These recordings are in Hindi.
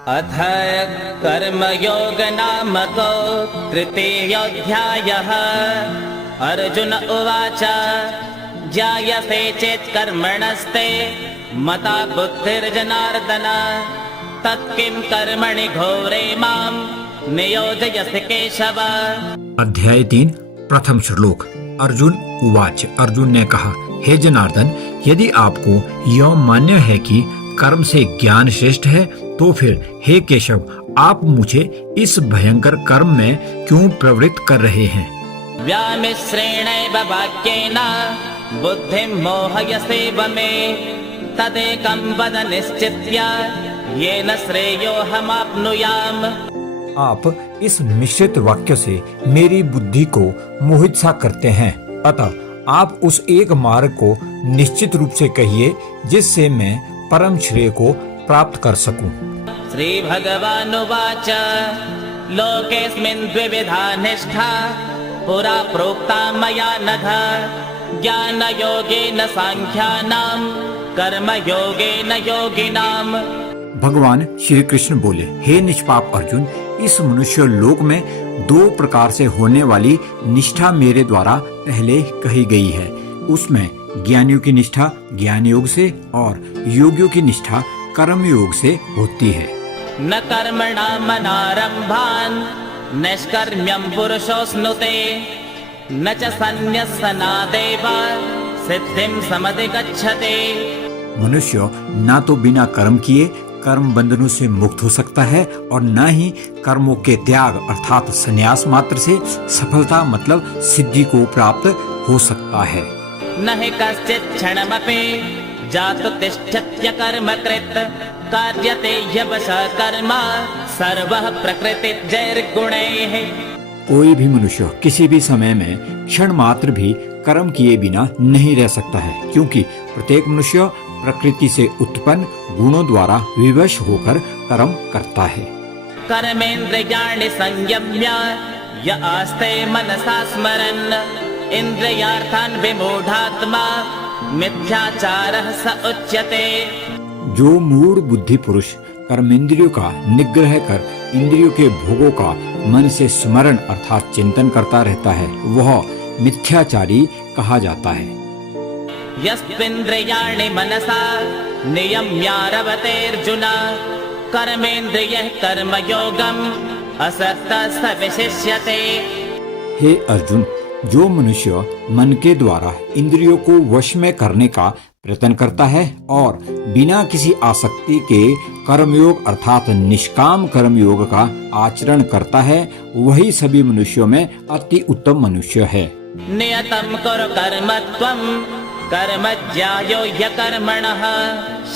अथ कर्मयोग नामको तृतीयोऽध्यायः। अर्जुन उवाच जायसे चेत् कर्मणस्ते मता बुद्धिर्जनार्दन तत्किं कर्मणि घोरे मां नियोजयसि केशव। अध्याय 3 प्रथम श्लोक। अर्जुन उवाच, अर्जुन ने कहा, हे जनार्दन, यदि आपको यह मान्य है कि कर्म से ज्ञान श्रेष्ठ है, तो फिर हे केशव, आप मुझे इस भयंकर कर्म में क्यों प्रवृत्त कर रहे हैं? व्यामिश्रेणैव वाक्येन बुद्धिं मोहयसेव मे तदेकं वद निश्चित्य येन श्रेयोऽहमाप्नुयाम्। आप इस मिश्रित वाक्य से मेरी बुद्धि को मोहित सा करते हैं, अतः आप उस एक मार्ग को निश्चित रूप से कहिए जिससे मैं परम श्रेय को प्राप्त कर सकूं। श्री भगवानुवाच लोकेऽस्मिन् द्विविधा निष्ठा पुरा प्रोक्ता मया नघ ज्ञानयोगेन सांख्यानां कर्मयोगेन योगिनाम्। भगवान श्री कृष्ण बोले, हे निष्पाप अर्जुन, इस मनुष्य लोक में दो प्रकार से होने वाली निष्ठा मेरे द्वारा पहले कही गई है। उसमें ज्ञानियों की निष्ठा ज्ञान योग से और योगियों की निष्ठा कर्म योग से होती है। न कर्मणामनारम्भान् नैष्कर्म्यं पुरुषोऽश्नुते न च सन्न्यस्सनादेव सिद्धिं समधिगच्छते। मनुष्य ना तो बिना कर्म किए कर्म बंधनों से मुक्त हो सकता है और न ही कर्मों के त्याग अर्थात संन्यास मात्र से सफलता मतलब सिद्धि को प्राप्त हो सकता है। न हि कश्चित् क्षणमपि जातु तिष्ठत्य कर्मकृत् कार्यते ह्यवशः कर्म सर्वः प्रकृतिजैर्गुणैः। कोई भी मनुष्य किसी भी समय में क्षण मात्र भी कर्म किए बिना नहीं रह सकता है, क्योंकि प्रत्येक मनुष्य प्रकृति से उत्पन्न गुणों द्वारा विवश होकर कर्म करता है। कर्मेन्द्रियाणि संयम्य य आस्ते मनसा स्मरन् इंद्रियार्थान् विमूढात्मा मिथ्याचारः स उच्यते। जो मूढ़ बुद्धि पुरुष कर्मेंद्रियों का निग्रह कर इंद्रियों के भोगों का मन से स्मरण अर्थात चिंतन करता रहता है, वह मिथ्याचारी कहा जाता है। यस्त्विन्द्रियाणि मनसा नियम्यारभतेऽर्जुन कर्मेन्द्रियः कर्मयोगम् असक्तः स विशिष्यते। हे अर्जुन, जो मनुष्य मन के द्वारा इंद्रियों को वश में करने का प्रयत्न करता है और बिना किसी आसक्ति के कर्मयोग अर्थात निष्काम कर्मयोग का आचरण करता है, वही सभी मनुष्यों में अति उत्तम मनुष्य है। नियतं कुरु कर्म त्वं कर्म ज्यायो ह्यकर्मणः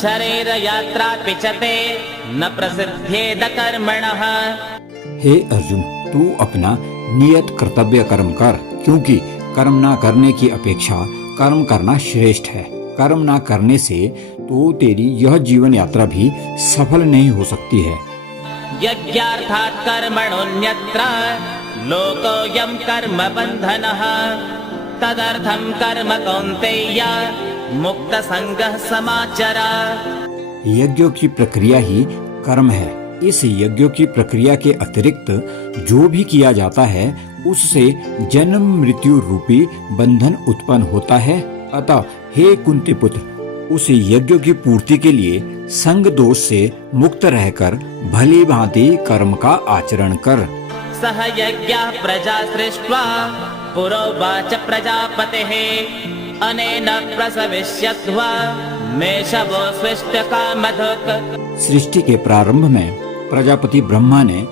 शरीर यात्रापि च ते न प्रसिद्ध्येद कर्मणः। हे अर्जुन, तू अपना नियत कर्तव्य कर्म कर, क्योंकि कर्म ना करने की अपेक्षा कर्म करना श्रेष्ठ है। कर्म ना करने से तो तेरी यह जीवन यात्रा भी सफल नहीं हो सकती है। यज्ञार्थात् कर्मणोऽन्यत्र लोकोऽयं कर्म बन्धनः तदर्थं कर्म कौन्तेय मुक्त संगः समाचर। यज्ञों की प्रक्रिया ही कर्म है। इस यज्ञों की प्रक्रिया के अतिरिक्त जो भी किया जाता है उससे जन्म मृत्यु रूपी बंधन उत्पन्न होता है। अतः हे कुंती पुत्र, उस यज्ञ की पूर्ति के लिए संग दोष से मुक्त रहकर भली भांति कर्म का आचरण कर। सह यज्ञः प्रजा सृष्ट्वा पुरोवाच प्रजापतिः अनेन प्रसविष्यध्वा मेषवो स्विष्टकामधुक्। सृष्टि के प्रारंभ में प्रजापति ब्रह्मा ने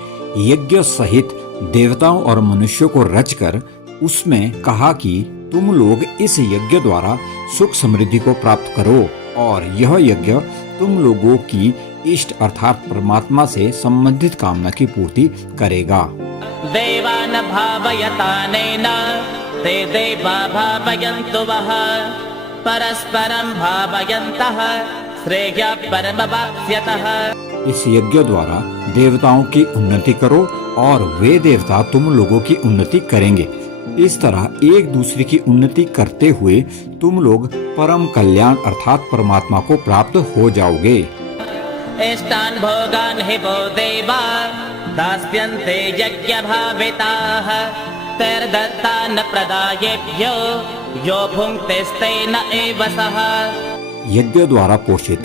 यज्ञ सहित देवताओं और मनुष्यों को रचकर उसमें कहा कि तुम लोग इस यज्ञ द्वारा सुख समृद्धि को प्राप्त करो, और यह यज्ञ तुम लोगों की इष्ट अर्थात परमात्मा से संबंधित कामना की पूर्ति करेगा। देवान् भावयतानेन ते देवा भावयन्तु वः परस्परं भावयन्तः श्रेयः परमवाप्स्यतः। इस यज्ञ द्वारा देवताओं की उन्नति करो और वे देवता तुम लोगों की उन्नति करेंगे। इस तरह एक दूसरे की उन्नति करते हुए तुम लोग परम कल्याण अर्थात परमात्मा को प्राप्त हो जाओगे। इष्टान् भोगान् हि वो देवा दास्यन्ते यज्ञभाविताः तैर्दत्तान् प्रदायेभ्यो यो भुङ्क्तेस्तेन एव सः। यज्ञ द्वारा पोषित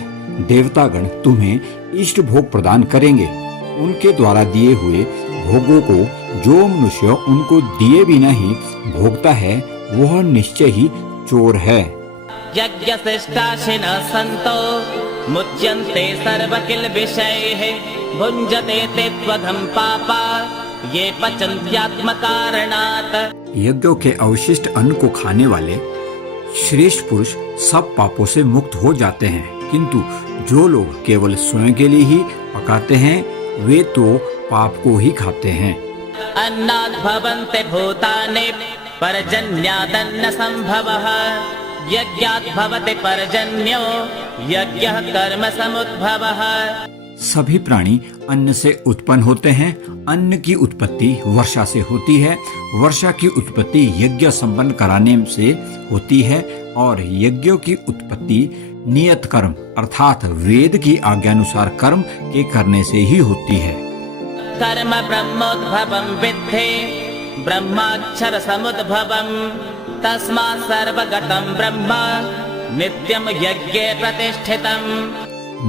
देवतागण तुम्हें इष्ट भोग प्रदान करेंगे। उनके द्वारा दिए हुए भोगों को जो मनुष्य उनको दिए बिना ही भोगता है वह निश्चय ही चोर है। यज्ञशिष्टाशिनः सन्तो मुच्यन्ते सर्वकिल्बिषैः भुञ्जते ते त्वघं पापा ये पचन्त्यात्मकारणात्। यज्ञों के अवशिष्ट अन्न को खाने वाले श्रेष्ठ पुरुष सब पापों से मुक्त हो जाते हैं, किंतु जो लोग केवल स्वयं के लिए ही पकाते हैं वे तो पाप को ही खाते हैं। अन्नाद् भवन्ति भूतानि पर्जन्यादन्न संभवः यज्ञात् भवति पर्जन्यो यज्ञः कर्म समुद्भवः। सभी प्राणी अन्न से उत्पन्न होते हैं। अन्न की उत्पत्ति वर्षा से होती है, वर्षा की उत्पत्ति यज्ञ संपन्न कराने से होती है और यज्ञों की उत्पत्ति नियत कर्म अर्थात वेद की आज्ञानुसार कर्म के करने से ही होती है। कर्म ब्रह्मोद्भवं विद्धि ब्रह्माक्षर समुद्भवं तस्मात् सर्वगतं ब्रह्म नित्यं यज्ञे प्रतिष्ठितम्।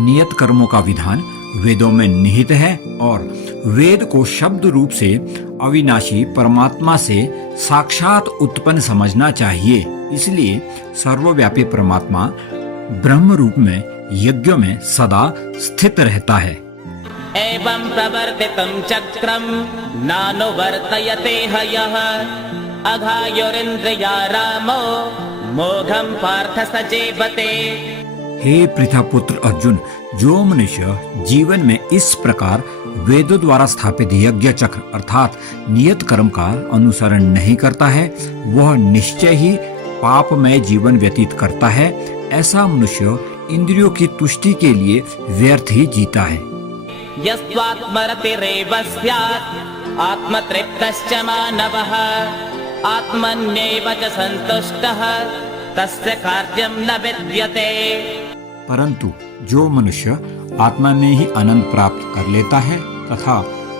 नियत कर्मों का विधान वेदों में निहित है और वेद को शब्द रूप से अविनाशी परमात्मा से साक्षात उत्पन्न समझना चाहिए। इसलिए सर्वव्यापी परमात्मा ब्रह्म रूप में यज्ञ में सदा स्थित रहता है। एवं प्रवर्तितं चक्रं नानुवर्तयते हयः अघायुरिन्द्रिया रामो मोघं पार्थ सजीवते। हे पृथापुत्र अर्जुन, जो मनुष्य जीवन में इस प्रकार वेदों द्वारा स्थापित यज्ञ चक्र अर्थात नियत कर्म का अनुसरण नहीं करता है वह निश्चय ही पापमय जीवन व्यतीत करता है। ऐसा मनुष्य इंद्रियों की तुष्टि के लिए व्यर्थ ही जीता है। यस्त्वात्मरतिरेव स्यात् आत्मतृप्तश्च मानवः आत्मन्येव च संतुष्टः तस्य कार्यं न विद्यते। परंतु जो मनुष्य आत्मा में ही आनंद प्राप्त कर लेता है तथा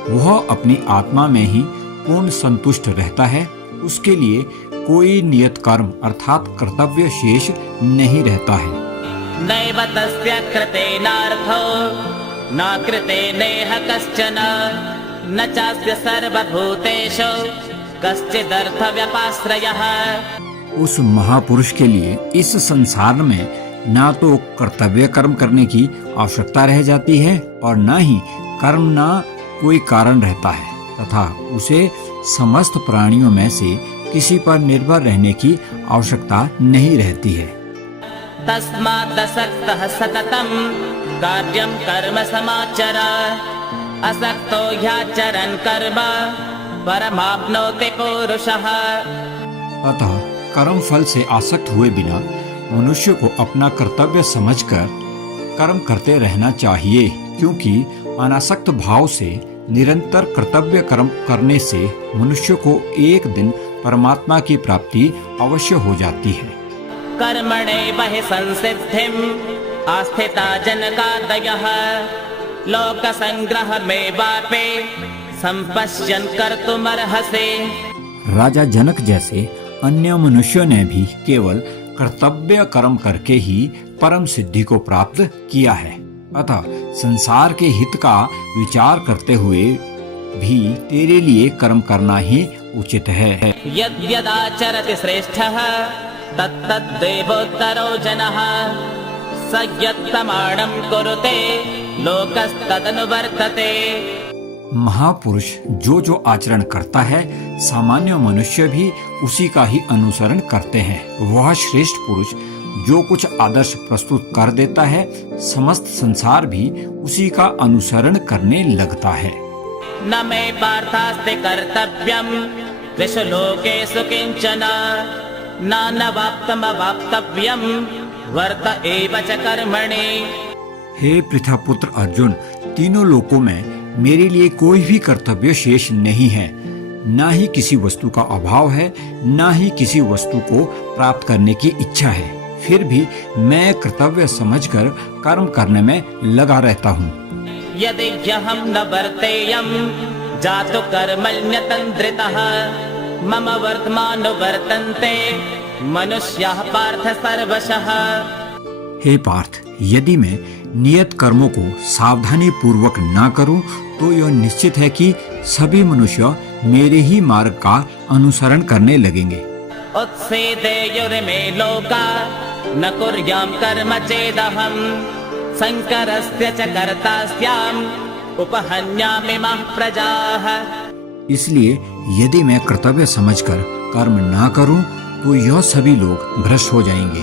वह अपनी आत्मा में ही पूर्ण संतुष्ट रहता है उसके लिए कोई नियत कर्म अर्थात कर्तव्य शेष नहीं रहता है। नैव तस्य कृतेनार्थो न कृतेनेह कश्चन न चास्य सर्वभूतेषु कश्चिदर्थ व्यपाश्रयः। उस महापुरुष के लिए इस संसार में ना तो कर्तव्य कर्म करने की आवश्यकता रह जाती है और न ही कर्म ना कोई कारण रहता है तथा उसे समस्त प्राणियों में से किसी पर निर्भर रहने की आवश्यकता नहीं रहती है। तस्मादसक्तः सततं कार्यं कर्म समाचर असक्तो ह्याचरन् कर्म परमाप्नोति पुरुषः। अतः कर्म फल से आसक्त हुए बिना मनुष्य को अपना कर्तव्य समझकर कर्म करते रहना चाहिए, क्योंकि अनासक्त भाव से निरंतर कर्तव्य कर्म करने से मनुष्य को एक दिन परमात्मा की प्राप्ति अवश्य हो जाती है। कर्मणैव हि संसिद्धिम् आस्थिता जनकादयः लोकसंग्रहमेवापि संपश्यन् कर्तुमर्हसि। राजा जनक जैसे अन्य मनुष्यों ने भी केवल कर्तव्य कर्म करके ही परम सिद्धि को प्राप्त किया है। अतः संसार के हित का विचार करते हुए भी तेरे लिए कर्म करना ही उचित है। यद्यदाचरति श्रेष्ठः तत्तद्देवोत्तरो जनः स यत्प्रमाणं कुरुते लोकस्तदनुवर्तते। महापुरुष जो जो आचरण करता है सामान्य मनुष्य भी उसी का ही अनुसरण करते हैं। वह श्रेष्ठ पुरुष जो कुछ आदर्श प्रस्तुत कर देता है समस्त संसार भी उसी का अनुसरण करने लगता है। न मे पार्थास्ति कर्तव्यम् त्रिषु लोकेषु किंचन नानवाप्तमवाप्तव्यम् वर्त एव च कर्मणि। हे पृथापुत्र अर्जुन, तीनों लोकों में मेरे लिए कोई भी कर्तव्य शेष नहीं है। ना ही किसी वस्तु का अभाव है, ना ही किसी वस्तु को प्राप्त करने की इच्छा है। फिर भी मैं कर्तव्य समझकर कर्म करने में लगा रहता हूँ। यदि ह्यहं न वर्तेयं जातु कर्मण्यतन्द्रितः मम वर्तमानुवर्तन्ते मनुष्याः पार्थ सर्वशः। हे पार्थ, यदि मैं नियत कर्मों को सावधानी पूर्वक न करूं, तो यह निश्चित है कि सभी मनुष्य मेरे ही मार्ग का अनुसरण करने लगेंगे। उत्सेदेयुर्मे लोका न कुर्यां कर्म चेदहं संकरस्य च कर्ता स्याम् उपहन्यामिमाः प्रजाः। इसलिए यदि मैं कर्तव्य समझकर कर्म न करूं, तो यह सभी लोग भ्रष्ट हो जाएंगे।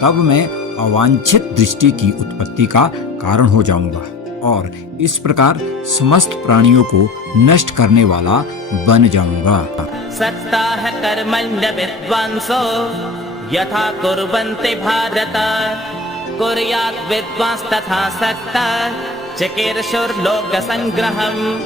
तब मैं अवांछित दृष्टि की उत्पत्ति का कारण हो जाऊंगा और इस प्रकार समस्त प्राणियों को नष्ट करने वाला बन जाऊंगा। सक्ताः कर्मण्य विद्वांसो यथा कुर्वन्ति भारत कुर्यात् विद्वांस्तथा सक्तः चिकीर्षुर्लोक संग्रहम्।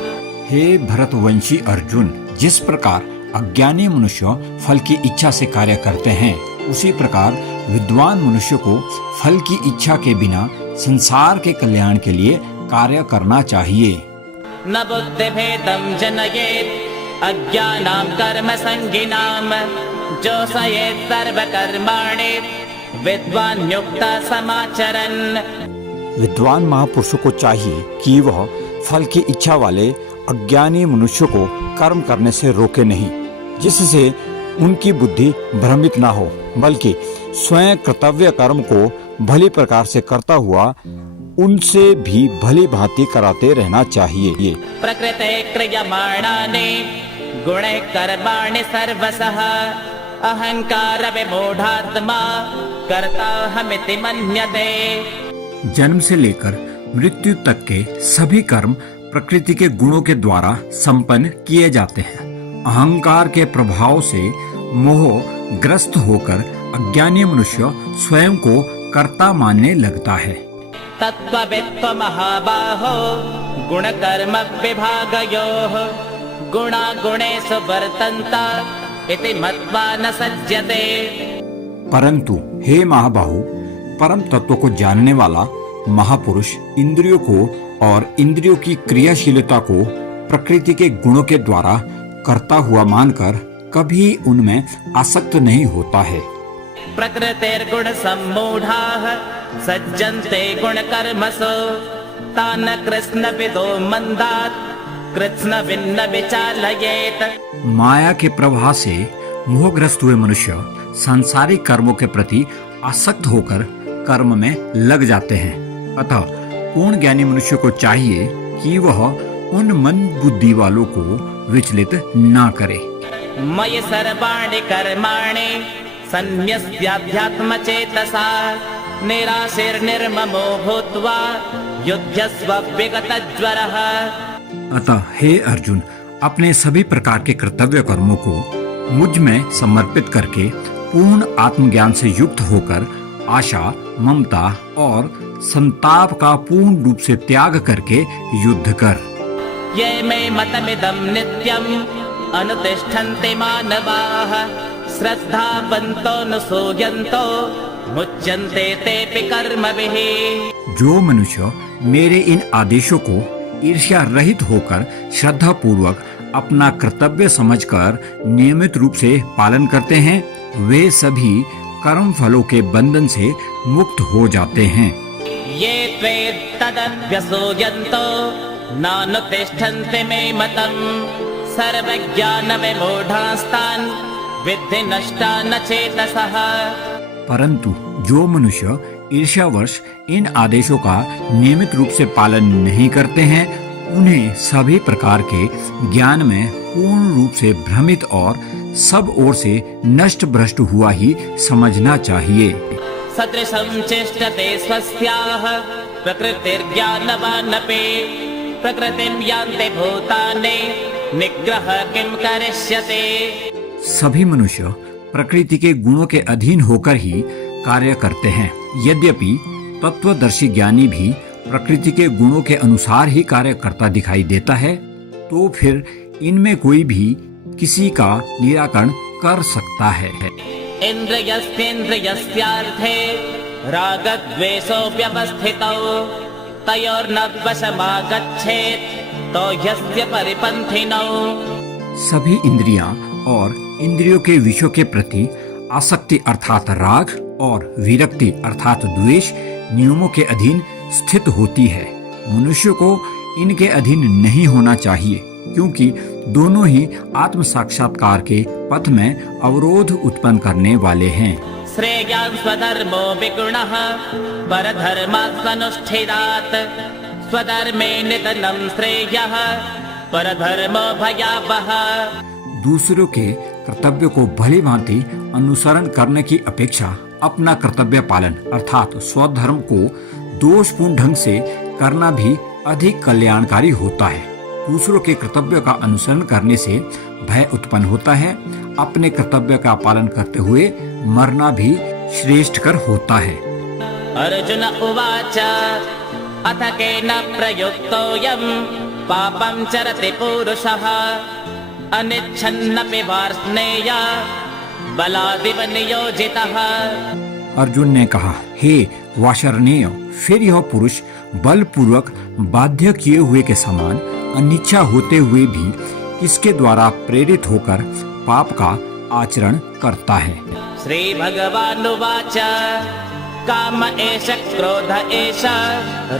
हे भरतवंशी अर्जुन, जिस प्रकार अज्ञानी मनुष्य फल की इच्छा से कार्य करते हैं, उसी प्रकार विद्वान मनुष्य को फल की इच्छा के बिना संसार के कल्याण के लिए कार्य करना चाहिए। न बुद्धिभेदं जनयेत् अज्ञानां कर्म संगिनां जोषयेत् सर्वकर्माणि विद्वान् युक्तः समाचरन्। विद्वान महापुरुषों को चाहिए कि वह फल की इच्छा वाले अज्ञानी मनुष्य को कर्म करने से रोके नहीं, जिससे उनकी बुद्धि भ्रमित न हो, बल्कि स्वयं कर्तव्य कर्म को भली प्रकार से करता हुआ उनसे भी भली भांति कराते रहना चाहिए। प्रकृते क्रियमाणानि गुणे कर्माणि सर्वशः अहंकार विमूढ़ात्मा कर्ताहमिति मन्यते। जन्म से लेकर मृत्यु तक के सभी कर्म प्रकृति के गुणों के द्वारा संपन्न किए जाते हैं। अहंकार के प्रभाव से मोह ग्रस्त होकर अज्ञानी मनुष्य स्वयं को कर्ता मानने लगता है। तत्त्ववित्त्व महाबाहो गुण कर्म विभागयोः गुणा गुणेषु वर्तन्त इति मत्वा न सज्जते। परंतु हे महाबाहु, परम तत्व को जानने वाला महापुरुष इंद्रियों को और इंद्रियों की क्रियाशीलता को प्रकृति के गुणों के द्वारा करता हुआ मानकर कभी उनमें आसक्त नहीं होता है। प्रकृतिर्गुण सम्मूढ़ाः सज्जन्ते गुण कर्मसु तान् कृष्ण विदो मंदात् कृष्ण भिन्न विचालयेत्। माया के प्रभाव से मोहग्रस्त हुए मनुष्य सांसारिक कर्मों के प्रति आसक्त होकर कर्म में लग जाते हैं। अतः पूर्ण ज्ञानी मनुष्य को चाहिए कि वह उन मंद बुद्धि वालों को विचलित ना करे। मयि सर्वाणि कर्माणि सन्न्यस्याध्यात्म चेतसा निराशीर्निर्ममो भूत्वा युध्यस्व विगतज्वरः। अतः हे अर्जुन, अपने सभी प्रकार के कर्तव्य कर्मों को मुझ में समर्पित करके पूर्ण आत्मज्ञान से युक्त होकर आशा, ममता और संताप का पूर्ण रूप से त्याग करके युद्ध कर। ये मे मतमिदं नित्यम् अनुतिष्ठन्ते मानवाः श्रद्धावन्तो न सूयन्तो मुच्यन्ते तेऽपि कर्मभिः। जो मनुष्य मेरे इन आदेशों को ईर्ष्या रहित होकर श्रद्धा पूर्वक अपना कर्तव्य समझकर नियमित रूप से पालन करते हैं, वे सभी कर्म फलों के बंधन से मुक्त हो जाते हैं। ये त्वे तदभ्यसूयन्तो नानुतिष्ठन्ते मे मतम् सर्वज्ञानविमूढास्तान् विद्धि नष्टान् चेतसः। परंतु जो मनुष्य ईर्ष्यावश इन आदेशों का नियमित रूप से पालन नहीं करते हैं, उन्हें सभी प्रकार के ज्ञान में पूर्ण रूप से भ्रमित और सब ओर से नष्ट भ्रष्ट हुआ ही समझना चाहिए। सदृशं चेष्टते स्वस्याः प्रकृतिर्ज्ञानवानपि प्रकृतिं यान्ति भूतानि निग्रह किं करिष्यते। सभी मनुष्य प्रकृति के गुणों के अधीन होकर ही कार्य करते हैं। यद्यपि तत्वदर्शी ज्ञानी भी प्रकृति के गुणों के अनुसार ही कार्य करता दिखाई देता है, तो फिर इनमें कोई भी किसी का निराकरण कर सकता है। इन्द्रियस्येन्द्रियस्यार्थे रागद्वेषो व्यवस्थितौ तयोर्न वशमागच्छेत् तो यस्य परिपन्थिनौ। सभी इंद्रियां और इंद्रियों के विषयों के प्रति आसक्ति अर्थात राग और विरक्ति अर्थात द्वेष नियमों के अधीन स्थित होती है। मनुष्य को इनके अधीन नहीं होना चाहिए, क्योंकि दोनों ही आत्म साक्षात्कार के पथ में अवरोध उत्पन्न करने वाले हैं। श्रेयान् स्वधर्मो विगुणः परधर्मात्मनुष्ठितात् स्वधर्मे निधनं श्रेयः परधर्मो भयावहः। दूसरों के कर्तव्य को भली भांति अनुसरण करने की अपेक्षा अपना कर्तव्य पालन अर्थात स्वधर्म को दोषपूर्ण ढंग से करना भी अधिक कल्याणकारी होता है। दूसरों के कर्तव्य का अनुसरण करने से भय उत्पन्न होता है। अपने कर्तव्य का पालन करते हुए मरना भी श्रेष्ठकर होता है। अर्जुन उवाच अथ केन प्रयुक्तोऽयं पापं चरति पुरुषः अनिच्छन्नपि वार्ष्णेय बलादिव नियोजितः। अर्जुन ने कहा, हे वाशर्णेय, फिर यह पुरुष बलपूर्वक बाध्य किए हुए के समान अनिच्छा होते हुए भी किसके द्वारा प्रेरित होकर पाप का आचरण करता है। श्री भगवानुवाच काम एष क्रोध एष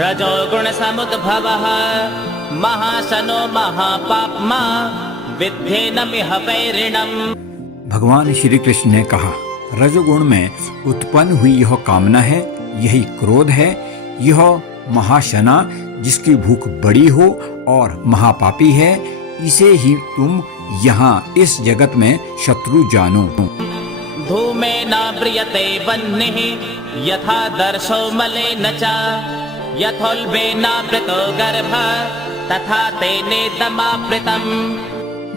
रजोगुण समुद्भवः महाशनो महापाप्मा विद्धेनमिह वैरिणम्। भगवान श्री कृष्ण ने कहा, रजोगुण में उत्पन्न हुई यह कामना है, यही क्रोध है। यह महाशना जिसकी भूख बड़ी हो और महापापी है, इसे ही तुम यहाँ इस जगत में शत्रु जानो। धूमेन म्रियते वह्निः यथा दर्शो मलेन च यथोल्बेनावृतो गर्भः तथा तेनेदमावृतम्।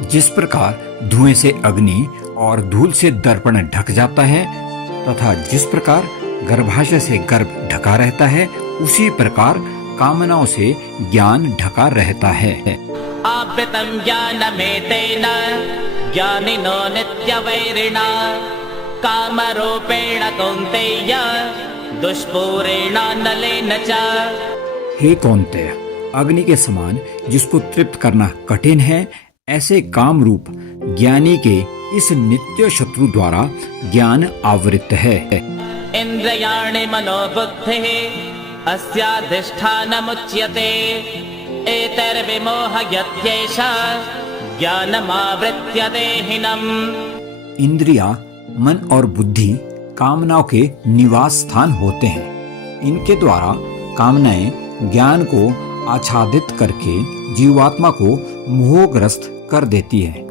जिस प्रकार धुएं से अग्नि और धूल से दर्पण ढक जाता है तथा जिस प्रकार गर्भाशय से गर्भ ढका रहता है, उसी प्रकार कामनाओं से ज्ञान ढका रहता है। आवृतं ज्ञानमेतेन ज्ञानिनो नित्यवैरिणा कामरूपेण कौन्तेय दुष्पूरेणानलेन च। हे कौन्तेय, अग्नि के समान जिसको तृप्त करना कठिन है, ऐसे काम रूप ज्ञानी के इस नित्य शत्रु द्वारा ज्ञान आवृत है। इन्द्रियाणि मनोबुद्धिः अस्याधिष्ठानमुच्यते एतैर्विमोहयत्येष ज्ञानमावृत्य देहिनम्। इंद्रिया, मन और बुद्धि कामनाओं के निवास स्थान होते हैं। इनके द्वारा कामनाएं ज्ञान को आच्छादित करके जीवात्मा को मोहग्रस्त कर देती है।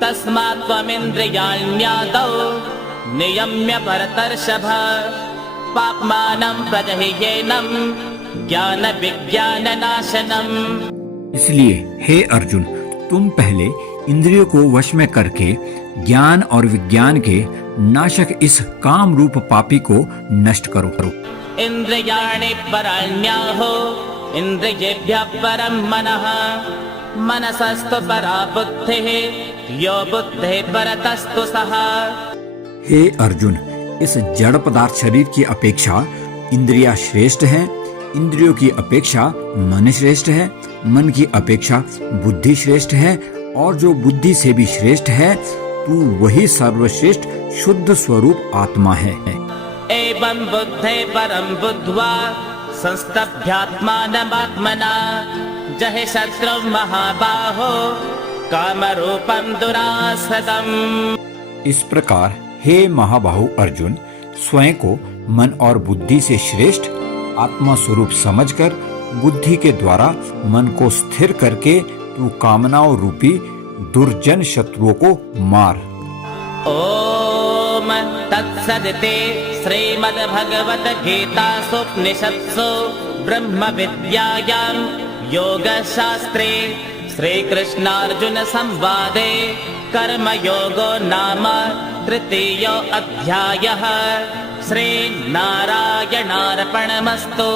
तस्मात् त्वमिन्द्रियाण्यादौ नियम्य भरतर्षभ पाप्मानं प्रजह्येनं ज्ञान विज्ञान नाशनम्। इसलिए हे अर्जुन, तुम पहले इंद्रियों को वश में करके ज्ञान और विज्ञान के नाशक इस काम रूप पापी को नष्ट करो। इंद्रियाणि पराण्याहो इंद्रियेभ्यः परं मनः मनसस्तु परा बुद्धिः यो बुद्धिः परतस्तु सः। हे अर्जुन, इस जड़ पदार्थ शरीर की अपेक्षा इंद्रियां श्रेष्ठ हैं, इंद्रियों की अपेक्षा मन श्रेष्ठ है, मन की अपेक्षा बुद्धि श्रेष्ठ है, और जो बुद्धि से भी श्रेष्ठ है, तू वही सर्वश्रेष्ठ शुद्ध स्वरूप आत्मा है। एवं बुद्धे परं बुद्ध्वा संस्तभ्यात्मानमात्मना जहि शत्रु महाबाहो कामरूपं दुरासदम्। इस प्रकार हे महाबाहु अर्जुन, स्वयं को मन और बुद्धि से श्रेष्ठ आत्मा स्वरूप समझकर बुद्धि के द्वारा मन को स्थिर करके तू कामनाओं रूपी दुर्जन शत्रुओं को मार। ओम तत्सदिति श्रीमद्भगवद्गीतासु उपनिषत्सु ब्रह्म विद्यायां योगशास्त्रे श्रीकृष्णार्जुन संवादे कर्मयोगो नाम तृतीयो अध्यायः। श्रीनारायणार्पणमस्तु।